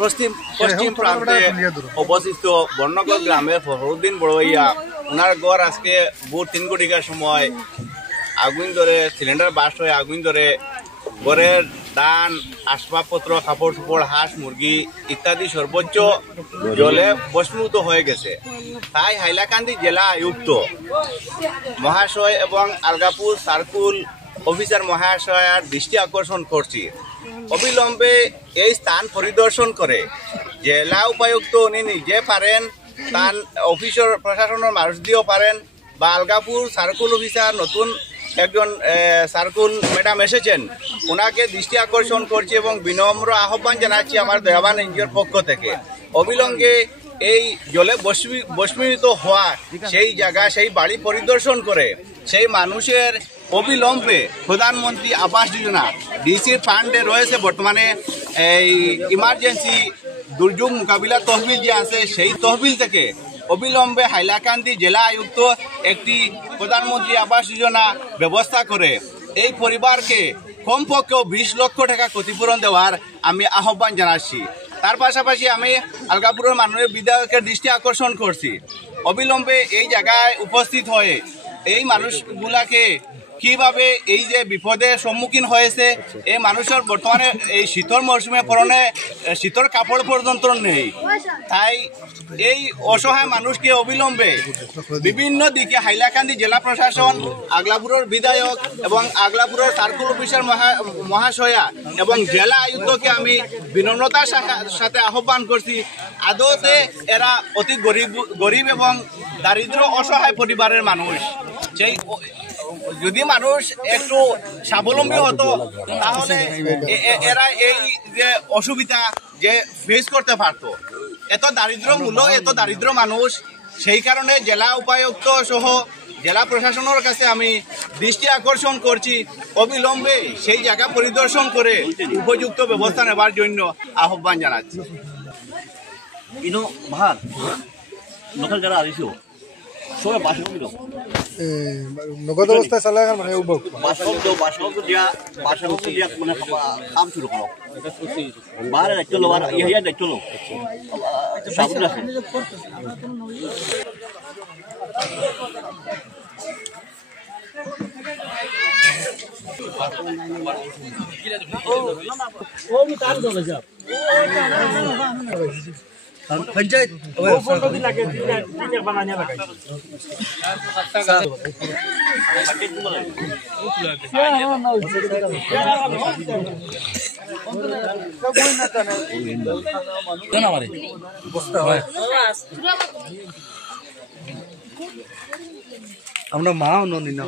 পশ্চিম প্রান্তে অবস্থিত বর্ণগর গ্রামের ফখরুদ্দিন বড়ইয়া ওনার গড় আজকে ভোর 3 কোটিকার সময় আগুন ধরে সিলিন্ডার বাস্ট হয়ে আগুন ধরে ঘরের ধান আসবাবপত্র কাপড় চোপড় হাঁস মুরগি ইত্যাদি সর্বোচ্চ জলে ভস্মীভূত হয়ে গেছে। তাই হাইলাকান্দি জেলা আয়ুক্ত মহাশয় এবং আলগাপুর সার্কুল অফিসার মহাশয়ার দৃষ্টি আকর্ষণ করছি, অবিলম্বে এই স্থান পরিদর্শন করে জেলা উপায়ুক্ত উনি নিজে পারেন, তার অফিসের প্রশাসনের মানুষ দিয়েও পারেন, বা আলগাপুর সার্কুল অফিসার নতুন একজন সার্কুল ম্যাডাম এসেছেন, ওনাকে দৃষ্টি আকর্ষণ করছি এবং বিনম্র আহ্বান জানাচ্ছি আমার দয়াবান এনজিওর পক্ষ থেকে অবিলম্বে এই জলে ভস্মীভূত হওয়া সেই জায়গা সেই বাড়ি পরিদর্শন করে সেই মানুষের অবিলম্বে প্রধানমন্ত্রী আবাস যোজনা ডিসির ফান্ডে রয়েছে বর্তমানে এই ইমার্জেন্সি দুর্যোগ মোকাবিলা তহবিল যে আছে সেই তহবিল থেকে অবিলম্বে হাইলাকান্দি জেলা আয়ুক্ত একটি প্রধানমন্ত্রী আবাস যোজনা ব্যবস্থা করে এই পরিবারকে কমপক্ষেও 20 লক্ষ টাকা ক্ষতিপূরণ দেওয়ার আমি আহ্বান জানাচ্ছি। তার পাশাপাশি আমি আলগাপুরের মাননীয় বিধায়কের দৃষ্টি আকর্ষণ করছি, অবিলম্বে এই জায়গায় উপস্থিত হয়ে এই মানুষগুলাকে কিভাবে এই যে বিপদের সম্মুখীন হয়েছে, এই মানুষের বর্তমানে এই শীতল মৌসুমে পরনে শীতল কাপড় পর্যন্ত নেই, তাই এই অসহায় মানুষকে অবিলম্বে বিভিন্ন দিকে হাইলাকান্দি জেলা প্রশাসন, আগলাপুরের বিধায়ক এবং আগলাপুরের সার্কুল অফিসার মহাশয়া এবং জেলা আয়ুক্তকে আমি বিনম্রতার সাথে আহ্বান করছি। আদতে এরা অতি গরিব এবং দারিদ্র অসহায় পরিবারের মানুষ, সেই যদি মানুষ একটু স্বাবলম্বী হতো তাহলে এরা এই যে অসুবিধা যে ফেস করতে পারতো। এত দারিদ্র মূল্য, এত দারিদ্র মানুষ, সেই কারণে জেলা উপায়ুক্ত সহ জেলা প্রশাসনের কাছে আমি দৃষ্টি আকর্ষণ করছি, অবিলম্বে সেই জায়গা পরিদর্শন করে উপযুক্ত ব্যবস্থা নেবার জন্য আহ্বান জানাচ্ছি। নগদ অবস্থায় চালায় মানে বাসন দিয়া মানে কাম শুরু করো বারে দায়িত্ব লো আর ইয়া দায়িত্ব লো সাবুন আছে पंचायत আমরা মা ননি না